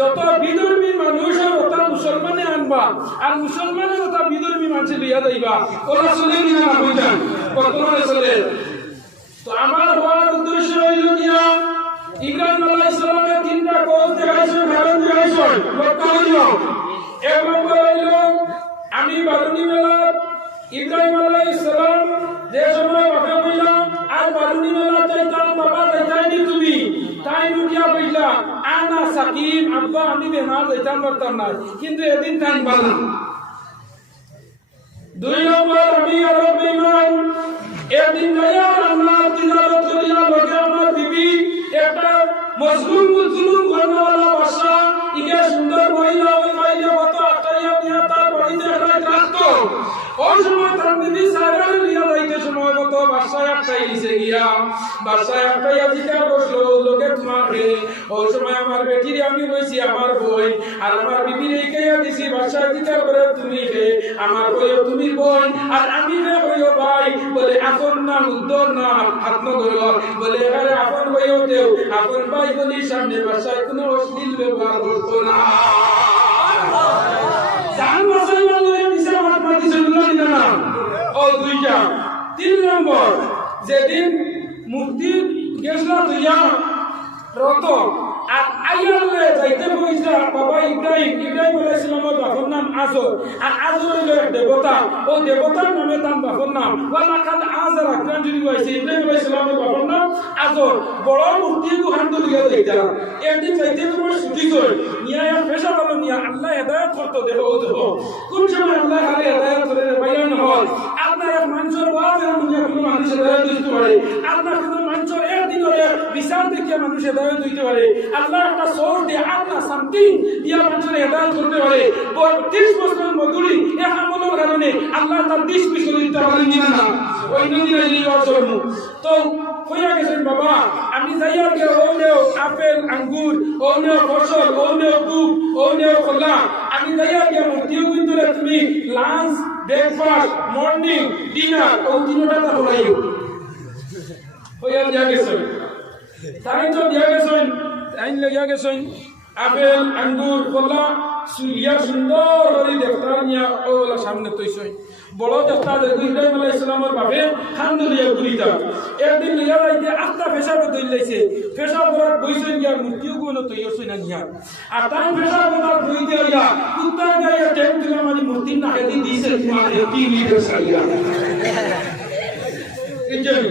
যত বিধর্মী মানুষের ওটা মুসলমানে আনবা। আর মুসলমানের ওটা বিধর্মী মানুষ লিয়া যাইবা। ওরা চলে না বর্তমানে চলে। তো আমার হওয়ার উদ্দেশ্য হইল গিয়া ইব্রাহিম আলাইহিস সালামের তিনটা কোষ দেখাইছেন কারণ দেখাইছেন হইল এক নম্বর হইল, আমি বারুনি মেলা ইব্রাহিম আলাইহিস সালাম যে সময় বাপে বললাম আর বারুনি মেলা চাইতাম, বাবা তুমি। তাই লুকিয়া বললা আনা সাকিম আব্বা আমি বেমার যাইতাম পারতাম না কিন্তু এদিন তাই বললাম দুই নম্বর, আমি আরও বেমান একদিন নয়া আমার তিজারত করিয়া লোকে আমার বিবি, একটা মজলুম জুলুম করনেওয়ালা বাসা ইকে সুন্দর মহিলা ওই মাইলে কত আটাইয়া নিয়ে তার বাড়িতে একটা রাখতো ওই সময় তার বিবি সাইরাল লিয়া যাইতে সময় কত বাসায় আটাই দিছে গিয়া। বাসায় আমার বই, আর আমার বিবির এইকাইয়া দিছি বাসায় দিতে করে তুমি হে আমার বই তুমি বোন আর আমি হে হইও ভাই বলে আপন না উদ্দর না আত্ম ধর বলে এখানে আপন বইও দেও, আপন ভাই বলি সামনে বাসায় কোনো অশ্লীল ব্যবহার করতো না। যেদিন মুক্তি গেছলা তুইয়া রত আর আইয়ালে যাইতে কইছা বাবা ইব্রাহিম ইব্রাহিম আলাইহিস সালামের বাবার নাম আজর আর আজর হইল এক দেবতা ও দেবতার নামে তার বাবার নাম। ওয়ালা কাদ আজর আকরান যদি কইছে ইব্রাহিম আলাইহিস সালামের বাবার নাম আজর বড় মূর্তি গো হান্ত দিয়া যাইতা একদিন যাইতে তোমার ছুটি কই নিয়া আর পেশা বলো নিয়া, আল্লাহ হেদায়েত করতে দেখো ও দেখো কোন সময় আল্লাহ হারে হেদায়েত করে বাইয়ান হয় আপনার এক মানুষের ওয়াজ এর দুনিয়া কোনো মানুষ হেদায়েত দিতে পারে আপনার কোনো মানুষের একদিন হলে বিচার দেখিয়ে মানুষ হেদায়েত দিতে পারে। আল্লাহ একটা সোর্স দিয়ে আপনার সামথিং দিয়া মানুষের হেদায়েত করতে পারে। তিরিশ বছরের মজুরি এ আমলের কারণে আল্লাহ তার দিশ পিছনে দিতে পারেন না ওই অচরণ তো হইয়া গেছেন বাবা, আমি যাইয়া ও নেও আপেল, আঙ্গুর, ও নেও ফসল, ও নেও দুধ, ও নেও কলা। আমি যাইয়া গে মূর্তিও কিন্তু তুমি লাঞ্চ, ব্রেকফাস্ট, মর্নিং, ডিনার, ও তিনটা হইয়া গেছেন। তাই তো দিয়া গেছেন আইন লাগিয়া গেছেন আপেল, আঙ্গুর, কলা সুইয়া সুন্দর করে দেখতার নিয়া ওলা সামনে তৈছই বড় দেখতা দেখি ইব্রাহিম আলাইহিস সালামের বাপে খান্দ লিয়া ঘুরিতা একদিন লিয়া যাইতে আটটা পেশাবে দই লাইছে পেশা করার বইছেন গিয়া মূর্তিও কোনো তৈরি না গিয়া আর তাই পেশা করার বই দিয়া গিয়া কুত্তা গায়ে টেম দিলা মানে মূর্তি না হেদি দিছে। তোমার কি লিডার সাইয়া ইঞ্জনি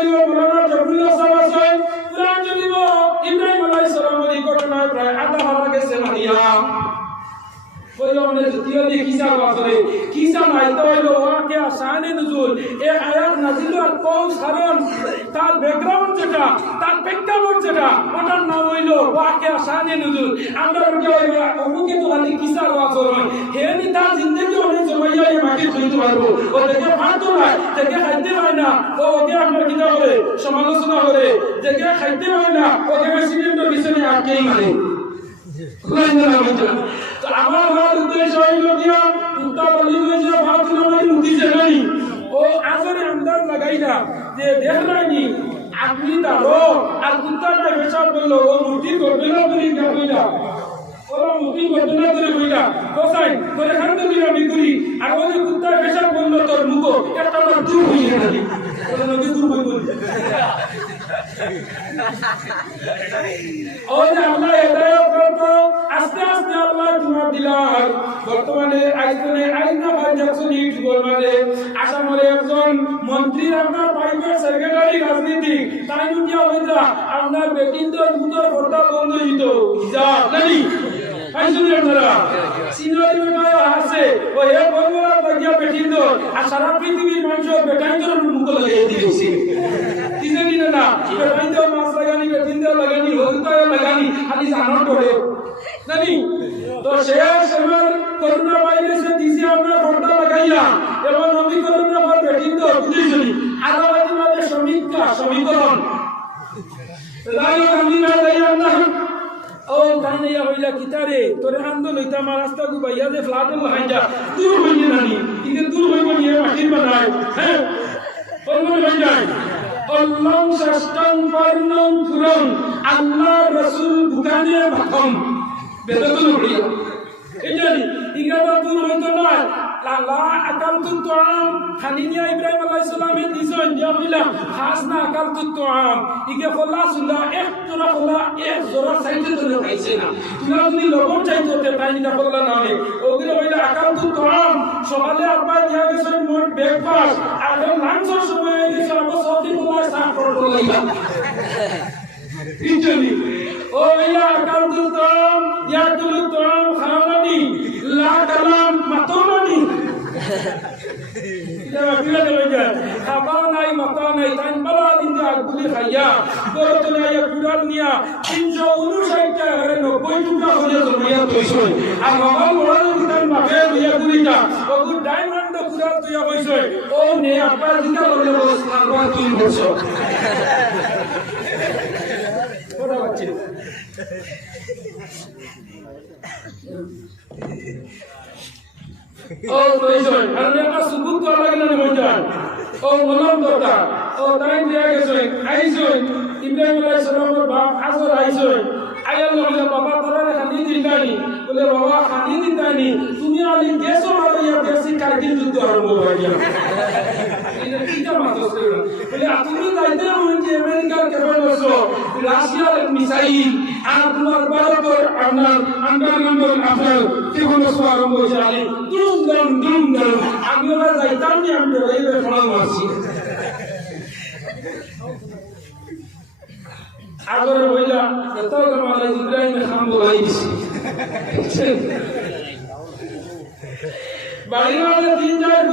কিসা মাইতে ওয়াকে আসানে নুজুল। এ আয়াত নাজিল আর কোন কারণ তার ব্যাকগ্রাউন্ড যেটা তার প্রেক্ষাপট যেটা ওটার নাম হইল ওয়াকে আসানে নুজুল। আমরা অমুকে তো খালি কিসা বাসর হে নি তার জিন্দেগি অনেক জমাইয়া এই মাকে ধুইতে পারব। ও দেখে ফাঁটো নাই দেখে খাইতে পায় না। ও ওকে আপনার কিতা করে সমালোচনা করে দেখে খাইতে না। ওকে প্রেসিডেন্টের পিছনে আটকেই মানে আমার আমার উদ্দেশ্য হইল মুক্তি ও আসলে আন্দাজ লাগাইলা যে দেখ নাইনি আপনি দাঁড়ো আর কুত্তাটা পেশাব করল ও মূর্তি করবে না করে কইলা করবে না কইলা করে। আর ওই পেশাব করল তোর মুখ একটা আমার দূর গেল। দূর গেল করতো আস্তে আস্তে আল্লাহ তোমার দিলাম। বর্তমানে আইজনে আইনা ভাই যাচ্ছেন ইউটিউবের মাঝে আসামের একজন মন্ত্রী আপনার প্রাইভেট সেক্রেটারি রাজনীতি, তাই নুটিয়া হইতা আপনার বেটিনদের মুদর পর্দা বন্ধ হইত। হিজাব জানি আছে ও হে বলব বাগিয়া বেটিন্দ আর সারা পৃথিবীর মানুষ বেটাইন্দর মুখ লাগিয়ে দিয়েছে। কিসে কিনে না বেটাইন্দ মাছ লাগানি বেটিন্দ লাগানি হলুদায় লাগানি খালি জানি তো সে সময় করোনা ভাইরাসে দিছে আমরা পর্দা লাগাইয়া। এবং নবীকরণ আমার বেটিন্দ বুঝেছি আর আমাদের সমীক্ষা সমীকরণ ও গানে ইয়া হইলা কিতারে তোরে হান্দ লইতা মা রাস্তা গু বাইয়া দে ফ্লাট যা দূর হইনি নানি? কিন্তু দূর হইব নিয়ে মাটির বানায় হ্যাঁ অল্লং ষষ্ঠং বর্ণং ফুরং আল্লাহ রসুল বুকানে ভাখম বেদতন হইয়া এই জানি ইগাবা দূর হইতো না লালা আকাল তো আম খানিনিয়া ইব্রাহিম আলাইহিস সালামে দিছেন যে হইলা খাস না আকাল তো আম ইগে খোলা সুলা এক তোরা খোলা, এক জোরা সাইতে তো পাইছে না। তোরা যদি লবণ চাইতো তাই নিটা খোলা নামে ওগুলো হইলা আকাল তো আম সকালে আব্বা দিয়া গেছেন মোর ব্রেকফাস্ট আর লাঞ্চের সময় গেছে আবার সবজি খোলা সাফ করতে তুলু তো আম খাওয়ানি লা কালাম মাতমানি। খাবার নাই মাতা নাই তাই বালা দিন যা গুলি খাইয়া গরত নাই কুড়াল নিয়া তিনশো উনষাটটা ঘরে নব্বই টুকরা হলে জমাইয়া তৈছই আর বাবা মোড়াল দিতাম বাপে দিয়া গুলিটা ওগুর ডায়মন্ড কুড়াল তুইয়া কইছই ও নে আপনার দিকা লগে বস আর তিন বছর ওরা বাচ্চা ও প্রয়োজন আর একটা সুবুত করা লাগলে না মজান ও মলম দরকার ও তাই দিয়া গেছে আইছই ইব্রাহিম আলাইহিস সালামের বাপ হাজর আইছই আয়াল লগে বাবা তোরা খানি দিতানি বলে বাবা খানি দিতানি তুমি আলি দেশ মারিয়া দেশি কারগিল যুদ্ধ আরম্ভ হয়ে গেল কিটা মাত্র বলে তুমি যাইতে মন যে আমেরিকার কেবল বসো রাশিয়ার মিসাইল আর তোমার ভারতের আপনার আন্ডারগ্রাউন্ডের আপনার কেবল আরম্ভ হয়েছে আলি দুম দাম দুম দাম আমি ওরা যাইতাম নি আমি রইবে ফোন মারছি আগরে তিন চার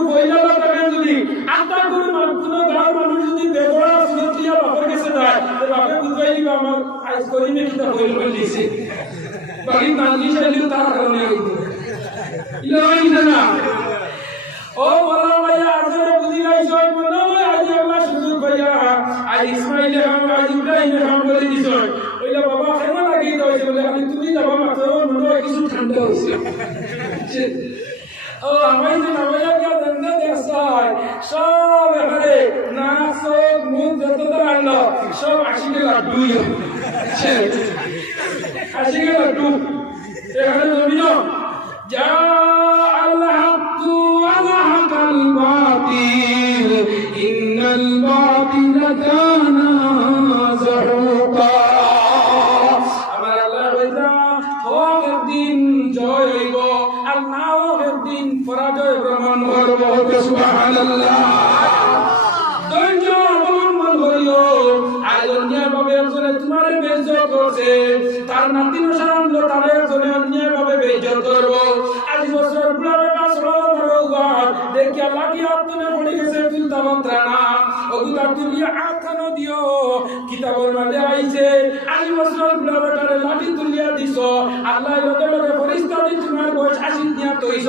বইলা আটটা করে কোনো গাঁর মানুষ যদি বেগড়া সুরতিয়া বাপের কাছে যায় তো বাপে বুঝবাই দিবে আমার আইস করি নে কিটা হইল হইল দিছে। বাড়ি নাঙ্গি চাইলে তার কারণে ইলাই না? ও বলা ভাইয়া আজরে বুঝি নাই হয় সুযোগ ওইলা বাবা, কেন লাগি দাইছে বলে, আমি তুমি যাবা মাত্র মনে হয় কিছু ঠান্ডা হইছে আমায় যে নামাইয়া দন্ডা দেশায় সব এখানে নাক চোখ মুখ যত আনলো সব আশিকে লাড্ডু। আশিকে লাড্ডু। এখানে জমিন যা সুবহানাল্লাহ ধৈর্য আজি আজ বছর বুড়া লাঠি তুলিয়া দিছ, আল্লাহ লগে লগে ফরিস্তা দি তোমার বয়স আশি দিয়া তৈছ।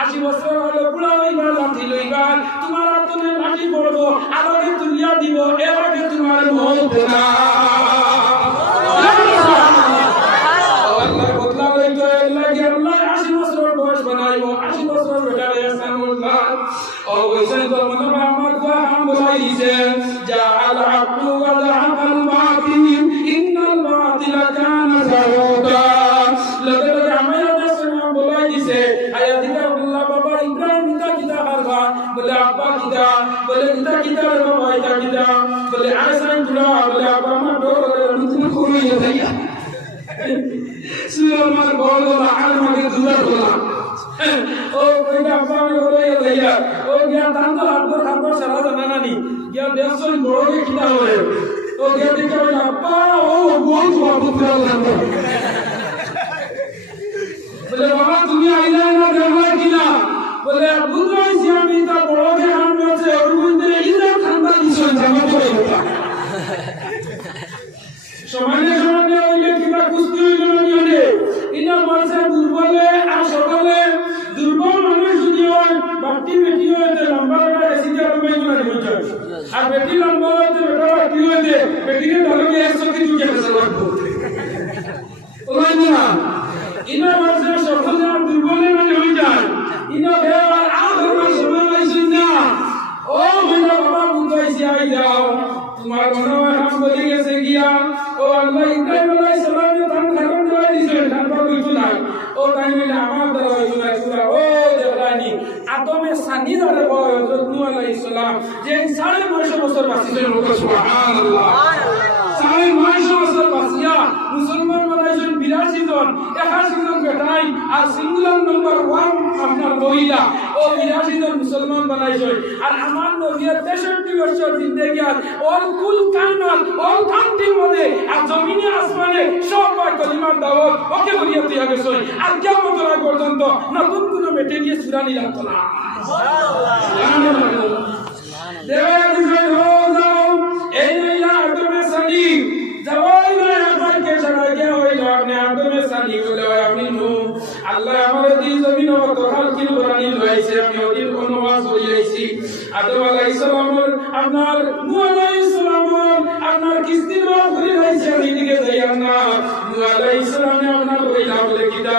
আশি বছর হলো বুড়া হইবা, লাঠি লইবা, তোমার আতনে লাঠি পড়ব, আলোকে তুলিয়া দিব এর আগে তোমার মন না আর মাকে দুলার গলা ও কইটা আপনার হলো ইয়া লইয়া ও গিয়া দান তো হাত ধর খাবার সারা জানা নানি গিয়া দেখছন বড় কে কিনা হয়ে ও গিয়া দেখে বলে ও বল তো আপু ফেরা বলে, বাবা, তুমি আইলা না দেখলা কিনা? বলে বুঝলাইছি আমি তা বড় কে হাত মেরেছে ওর মধ্যে ইলা ঠান্ডা দিছেন জামা পরে সমানে সমানে হইলে কিবা কুস্তি হইলে ইনা মানুষে দুর্বলে, আর সকলে দুর্বল মানুষ যদি হয় বাটি বেটি হয়েছে লম্বা বেটা এসি দিয়ে লম্বা ইগুলা আর বেটি লম্বা হয়েছে বেটা বাটি হয়েছে বেটিকে ধরে একশো কিছু কেটে ইনা মানুষের সকলে আর দুর্বলে মানে হয়ে যায়, ইনা দেওয়ার আর ধর্মের সময় হয়েছে না ও মহিলা বাবা বুঝাইছি আই যাও তোমার মনে হয় হাম বলে গেছে গিয়া ও আল্লাহ ইব্রাহিম আলাইহিস সালাম যে ধান খারাপ দেওয়াই দিছেন ধান পাবো কিছু নাই ও তাই মিলে আমার দ্বারা হইতো না সুরা ও দেখলানি আদমে সানি ধরে বয় হযরত নূহ আলাইহিস সালাম যে সাড়ে নয়শো বছর বাঁচিলেন লোক সুবহানাল্লাহ। সাড়ে আর সিঙ্গুলার আসমানে সব কলিমার দাওয়াত। ওকে বলিয়া দিয়া গেছে আর কেমন আগ পর্যন্ত নতুন কোনো মেটেরিয়াল সুরানি লাগতো না দেবে বিষয় হো যাও এই মহিলা আদমে সানি যাওয়াই না আপনার কে ছাড়া কে হইল আপনি আদমে সানি বলে হয় আপনি নু আল্লাহ আমার দিন জমিন কত খালকিন বরানি লইছে আমি ওদিন কোন ওয়াজ হইয়াইছি আদম আলাইহিস সালামের আপনার নূহ আলাইহিস সালামের আপনার কিস্তি মাফ করে রাইছে আমি দিকে যাইয়া না নূহ আলাইহিস সালামে আপনার কইলা বলে কিদা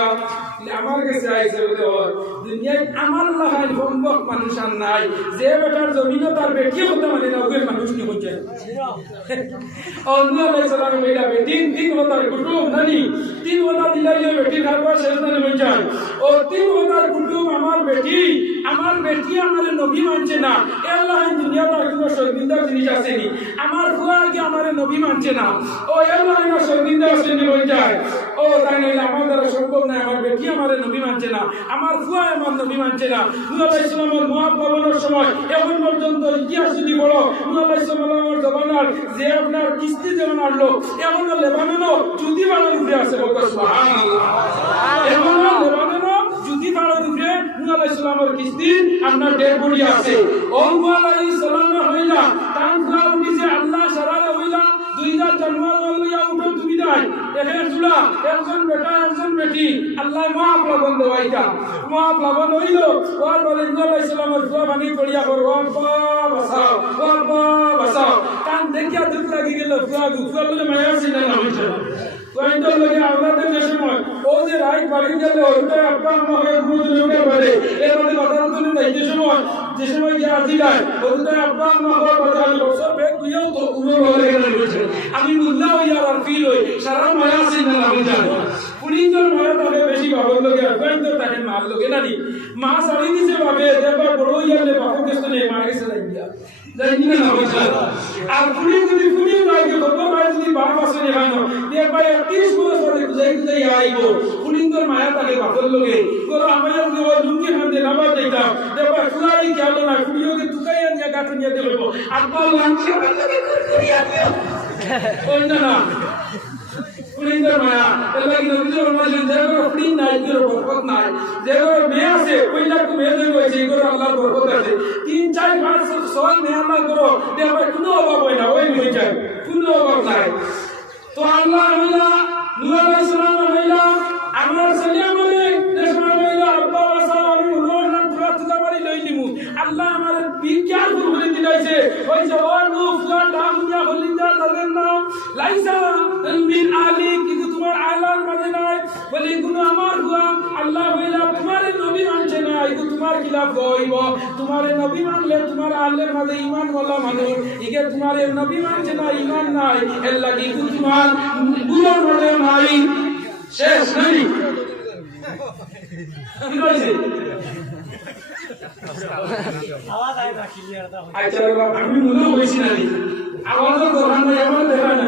আমার কাছে আইছে বলে ওর দুনিয়ায় আমার লাহাই সম্ভব মানুষ আর নাই। যে বেটার জমিনও তার বেটি হতে মানে না ওই মানুষ কি হচ্ছে? অন্য আলাইসালামে মেয়েরা তিন তিন বতার কুটুম নানি। তিন বতা দিলাই বেটি খাবার শেষ নানি বলছেন ও, তিন বতার কুটুম আমার বেটি। আমার বেটি আমার নবী মানছে না। এ আল্লাহ দুনিয়া তার কোনো শর্মিন্দার জিনিস আসেনি। আমার ফুয়া আগে আমার নবী মানছে না। ও এ আল্লাহ আমার শর্মিন্দা আসেনি বলছেন ও তাই নইলে আমার দ্বারা সম্ভব নয়। আমার বেটি আমার নবী মানছে না। আমার ফুয়া আমার নবী মানছে না। নূহ আলাইহিস সালামের মহাপ্লাবনের সময় এখন পর্যন্ত ইতিহাস যদি বড় নূহ আলাইহিস সালামের জমানার যে আপনার কিস্তি যেমন আনলো এমন লেবাননও জুতি বানার উপরে আছে বলতো এমন লেবাননও জুতি বানার উপরে নূহ আলাইহিস সালামের আলাইহিস সালামের একজন বেটা, একজন বেটি, আল্লাহ মহাপ্লাবন দেওয়াইটা মহাপ্লাবন হইল ওর বলে ইন্দ্র ইসলামের ফুয়া বানি পড়িয়া কর ওর বা বাসাও ওর বা বাসাও। কান দেখিয়া দুঃখ লাগি গেল ফুয়া গু ফুয়া মায়া না হইছে কয়েকজন লোকে আপনাদের যে সময়, ও যে রাইট বাড়ি গেলে ওইটা আপনার আমাকে ঘুরে লোকে বাড়ে এর মধ্যে কথা বলতে নেই যে সময় যে সময় যে আজি যায় ওইটা আপনার আমাকে কথা বলছে বেগ দিয়েও তো বলে আমি হই আর ফিল হই, সারা মায়া সিনা না হই যায় পুলিশের মায়া তাকে বেশি বাবার লোকে কয়েকজন তাকে মার লোকে না মা সারি দিছে ভাবে একবার বড় হইয়ালে বাপু কেসে নেই মার গেছে আর পুলিশ যদি পুলিশ লাগে কত ভাই যদি বাপ আছে এখানে দিয়ে ভাই 30 বছর ধরে যাই যাই আইব পুলিশের মায়া তাকে বাপের লোকে তোর আমার ওই লুঙ্গি হাতে নামা যাইতাম দেখবা ফুলাই খেয়াল না ফুলিওকে তুকাইয়া নিয়ে গাঁটু নিয়ে দেবে আর বল না পুলিশের মায়া এলা কি নবী বলেছেন যে কোনো পুলিশ নাই কি বরকত নাই। যে কোনো মেয়ে আছে ওই লাখ মেয়ে যে হয়েছে এগুলো আল্লাহর বরকত আছে। তিন, চার, পাঁচ, ছয়, মেয়ে আল্লাহ করো দেখবে কোনো অভাব হয় না। খিলাফ হইব। তোমার নবী মানলে তোমার আল্লাহর মাঝে ইমান বলা মানুষ। ইগে তোমার নবী মানছে না ইমান নাই। এর লাগে তোমারগুলোর মাঝে নাই। শেষ নাই। আচ্ছা আমি মনে হয়েছি না নি। দোকান নাই দেখা না।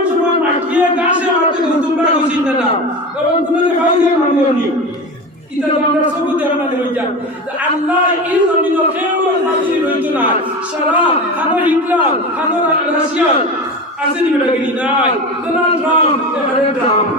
মাটিয়ে গাছে মারতে তোমরা উচিত না কারণ তুমি খাই দিয়ে মারনি আমরা সব দেওয়া হয়ে যায় আল্লাহ এই জমিন কেউ মাটি রইতো না সারা হানো হিটলার হানো রাশিয়া আসেনি বেটা নাই ডোনাল্ড ট্রাম্প এবারে ট্রাম্প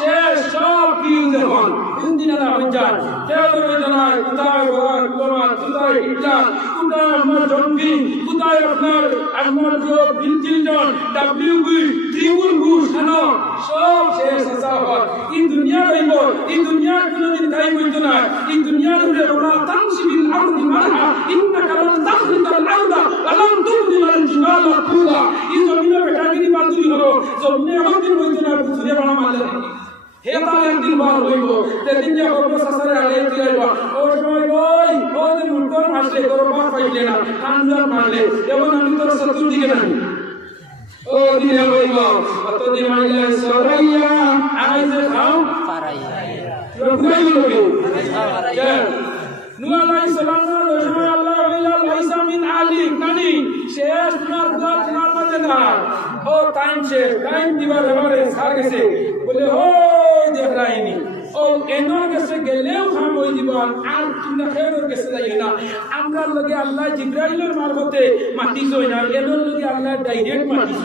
শেষ সব কি দেখুন কোন দিন না হয়ে যায় কেউ না কোথায় বারাক ওবামা কোথায় হিটলার কোথায় আপনার জনবি কোথায় আপনার আপনার বিল ক্লিনটন ডব্লিউ বুশ ত্রিপুল বুশ হানো সব শেষ সাসাফত এই দুনিয়া রইব এই দুনিয়া কোনদিন গাই হইতো না। এই দুনিয়ার উপরে ওরা তামসি বিল আরদি মারহা, ইন্নাকা লান তাখরিকা আল আরদা ওয়া লান তুবদিল আল জিবালা তুলা এই জমিনে বেটাগিরি বাতুরি হলো, জমিনে একদিন হইতো না বুঝে বড় মালে হে তাহলে একদিন বার হইব তেদিন যে হইব সাসারে আলে দিলাইবা ও সময় ওই ও যে মুর্তর মাসলে তোর বাপ পাইলে না কানজার মারলে এবং আমি তোর শত্রু দিকে না ও দিনে হইব অত দিন মাইলে সরাইয়া খাও। ওলিয়া লাইসা মিন আলী কানি শেষ ও টাইম টাইম দিবার ব্যাপারে সার গেছে। বলে ও দেখ ও এনর গেছে গেলেও খাম হয়ে দিব আর তোমরা খেয়ের গেছে যাইও না। আমরা লগে আল্লাহ জিব্রাইলের মারফতে মাতিছ না এনর লগে আল্লাহ ডাইরেক্ট মাতিছ।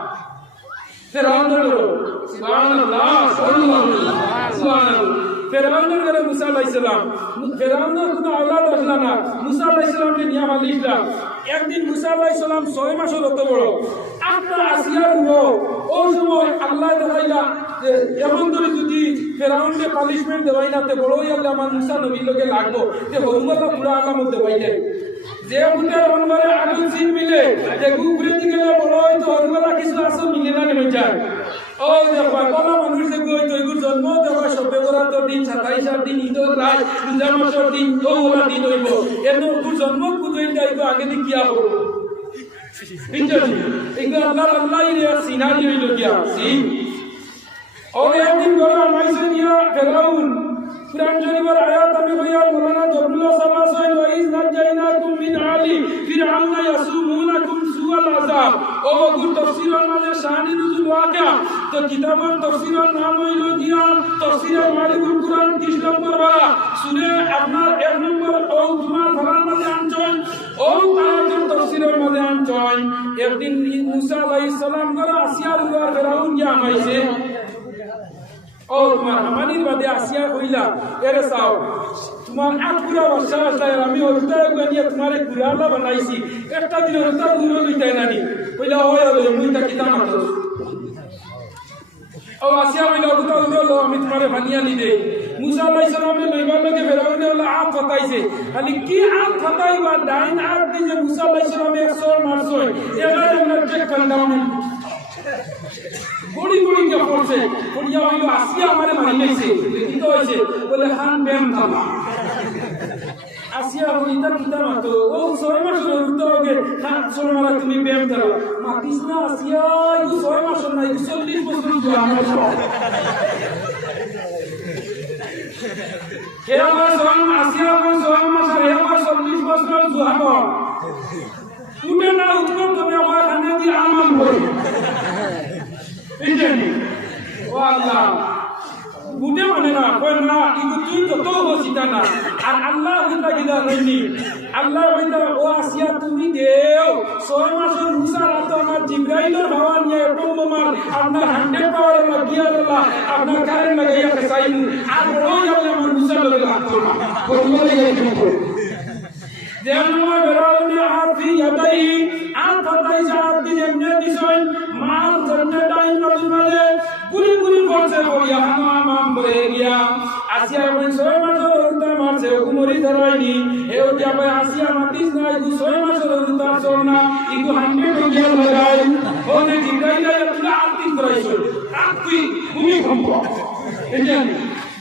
ফেরাউন হলো সুবহানাল্লাহ সাল্লাল্লাহু সুবহানাল্লাহ ফেরাউন করে মুসা আলাইহিস সালাম ফেরাউন কোনো না মুসা আলাইহিস সালামকে নিয়ে একদিন মুসা আলাইহিস 6 মাসের অত বড় আপনার আসিয়ার হলো ওই সময় আল্লাহ দেখাইলা যে, এমন করে যদি ফেরাউনকে পানিশমেন্ট দেওয়াই তে বড়ই আল্লাহ আমার মুসা নবী লোকে লাগবো। যে হরমতা পুরা আল্লাহ পাইলে যে উঠের অনবারে আগুন সিন মিলে, যে গুগরে দিকে বড় হয়তো অনবারা কিছু আসল মিলে না নেমে যায়। ও দেখবা কলা মানুষ যে কই তো এগুর জন্ম দেওয়া সবে করা তো দিন, সাতাইশ আর দিন, ঈদ রাত পূজা মাসের দিন ও ওরা দিন হইব। এর ওর জন্ম পুজোই যাইব আগে দিন কিয়া বুঝছি এগুলো আল্লাহর আল্লাহ সিনারি হইল গিয়া। সিন ও একদিন গলা মাইসে নিয়া ফেরাউন কুরআন শরীফের আয়াত আমি কইয়া মাওলানা জবরুল্লাহ সাল্লাল্লাহু আলাইহি ওয়া ইজ নাজাইনাকুম মিন আলি, ফিরআউনা ইয়াসুমুনাকুম সুআল আযাব। ও গুর তাফসীরের মাঝে শানি নুজুল ওয়াকিয়া। তো কিতাবের তাফসীরের নাম হইল গিয়া তাফসীরের মালিকুল কুরআন 30 নম্বর পারা। সূরা আপনার 1 নম্বর ও তোমার ফলার মাঝে আনছন ও আয়াতের তাফসীরের মাঝে আনছন একদিন মুসা আলাইহিস সালাম করে আসিয়া উয়ার ফেরাউন গিয়া মাইছে। ও তোমার হামানির বাদে আসিয়া কইলা এরে চাও, তোমার আট পুরা বর্ষা আসলাই আমি ওটা গনিয়া তোমারে কুরালা বানাইছি। একটা দিন ওটা দূর লইতাই নানি। কইলা ওই ওই মুই তা কিতা মাতো। ও আসিয়া কইলা লো, আমি তোমারে বানিয়া নি দে। মুসা আলাইহিস সালামে লগে ফেরাউনে ওলা আপ ফতাইছে খালি কি আপ ফতাইবা ডাইন আপ দি যে মুসা আলাইহিস সালামে একশো মারছই এবার আমরা চেক গুড়ি গুড়ি কে পড়ছে পড়িয়া হইল আসিয়া আমারে মারি কি তো হইছে বলে খান বেম থামা আসিয়া হইতা কিতা মাতো ও, ছয় মাস হইতো আগে। খান ছয় মারা তুমি বেম ধরো মাতিস না, আসিয়া ইউ ছয় মাস না ইউ চল্লিশ বছর জোয়া আমার হে আমার ছয় আসিয়া আমার ছয় মাস আর হে আমার চল্লিশ বছর জোয়াব উঠে না, উঠবে তবে আমার খানে দিয়ে আমার ভরি ও আল্লাহ বুঝে মানে না কই না কিন্তু তুই তো তো হসিতা না আর আল্লাহ হুদা গিলা রইনি আল্লাহ বলতে ও আসিয়া তুমি দেও ছয় মাসের রুসা রাত আমার জিব্রাইলের ভাবা নিয়ে তোমার আপনার হান্ড্রেড পাওয়ার লাগিয়ে দিলা আপনার কারেন্ট লাগাইয়া ফেসাইম আর আল্লাহ আমার রুসা লগে লাগতো না প্রথমে এই কিন্তু যেমন বেরোনি আরফি ইয়াদাই আর তাতাই সাত দিন এমনি দিছই মাল জন্নে টাইম নদী মাঝে গুলি গুলি করছে বলিয়া হামা মাম বলে গিয়া আসিয়া কই ছয় মাসের অন্তা মারছে কুমরি ধরাইনি এও দিয়া কই আসিয়া মাতিস না ইগু ছয় মাসের অন্তা চল না ইগু হান্ডে গিয়া লাগাই ওনে জিব্রাইল তুলা আরতি করাইছো রাত তুই ভূমিকম্প এটা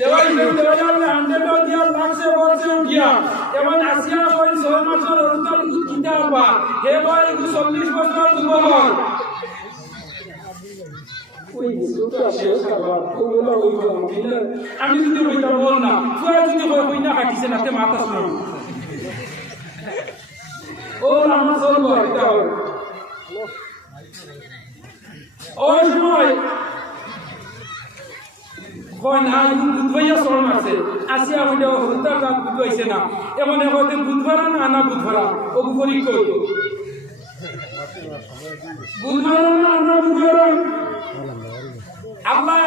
দেওয়াই দেওয়াই হান্ডে দিয়া লাগছে বলছে গিয়া এমন আসিয়া কই ছয় মাসের অন্তা কিতা হবা হে ভাই ইগু চল্লিশ বছর যুবক আমি যদি ওইটা বল না তুই যদি বল না কাটিছে না তে মাথা শোনো ও আমার চলবো এটা ওই সময় কয় না বুধবাইয়া শরণ আছে। আসিয়া হইলে হত্যার রাত বুধবাইছে না। এমন এখন বুধবারা না আনা বুধবারা ও আনা বুধবারা আল্লাহ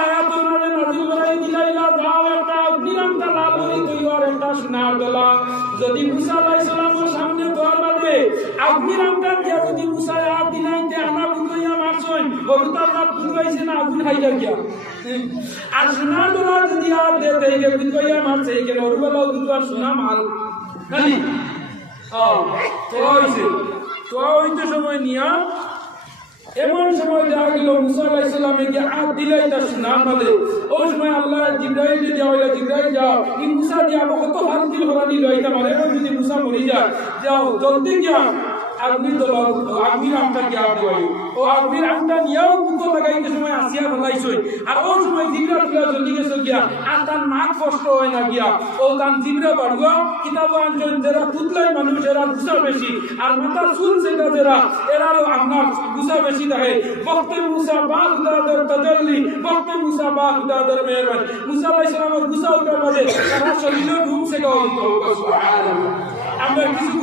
নামে নাযিল করাই দিলাইলা যাও একটা অগ্নিরামটা লাভ হই তৈয়ার একটা সোনার দলা যদি মুসা আলাইহিস সালামের সামনে দোয়ার বাদে অগ্নিরামটা দিয়া যদি মুসা আয়াত দিলাইতে আনা বুঝাইয়া মারছই হরুতার রাত বুঝাইছে না আগুন খাইলা গিয়া আর সোনার দলা যদি আর দে দেইকে বুঝাইয়া মারছে কেন ওরবেলা বুঝবার সোনা মাল? খালি ও তো হইছে। তো হইতে সময় নিয়া এমন সময় দেখা গেল, মুসা আলাহ ইসলামে গিয়ে হাত দিলাই তার সুনাম বলে। ওই সময় আল্লাহ জিব্রাহিম যদি যাও জিব্রাহিম যাও। এই মুসা দিয়া কত হাত দিল হরানি লইতা এমন যদি মুসা মরি যায়, যাও, জলদি গিয়া আগ্নি দল আগ্নির আমটা গিয়া দেওয়াই ও আগ্নির আমটা নিয়েও বুকো লাগাইতে সময় আসিয়া বলাইছই আর ওই সময় জিব্রা গিয়া জলদি গেছে গিয়া আর তার নাক কষ্ট হয় না গিয়া ও তার জিব্রা বাড়ুয়া কিতাব আনছেন যারা পুতলাই মানুষ এরা গুসা বেশি আর মাথার চুল সেটা যারা এরারও আপনার গুসা বেশি থাকে বক্তে মুসা বা খুদাদের তাজাল্লি, বক্তে মুসা বা খুদাদের মেহরবান মুসা আলাইহিস সালামের উঠার মাঝে তারা শরীরে ঘুম থেকে সুবহানাল্লাহ আমরা কিছু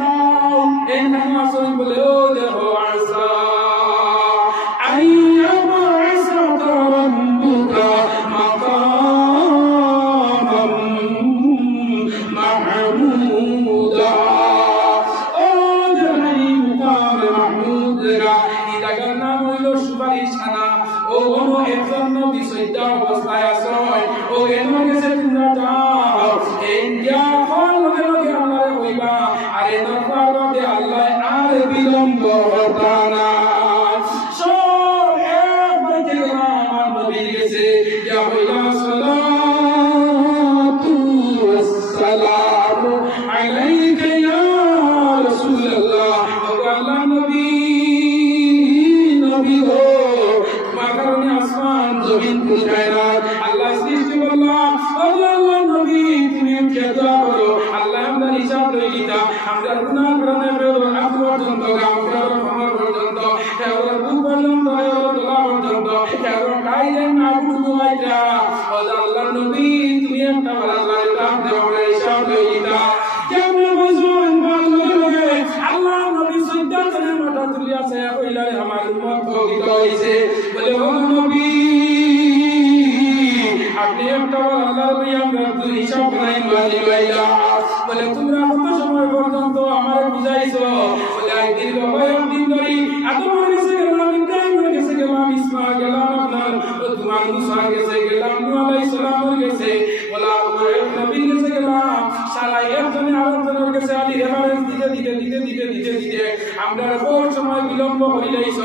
মুসা গেছে গেলাম নূহ আলাইহিস সালামের গেছে। ওলা উমায়ের নবীর গেছে গেলাম। সারা একজনে আরেকজনের কাছে আলী রেফারেন্স দিতে দিতে দিতে দিতে দিতে দিতে। আপনার বহু সময় বিলম্ব করি যাইছ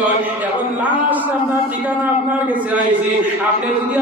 এখন লাস্ট আপনার ঠিকানা আপনার কাছে আইছি। আপনি যদি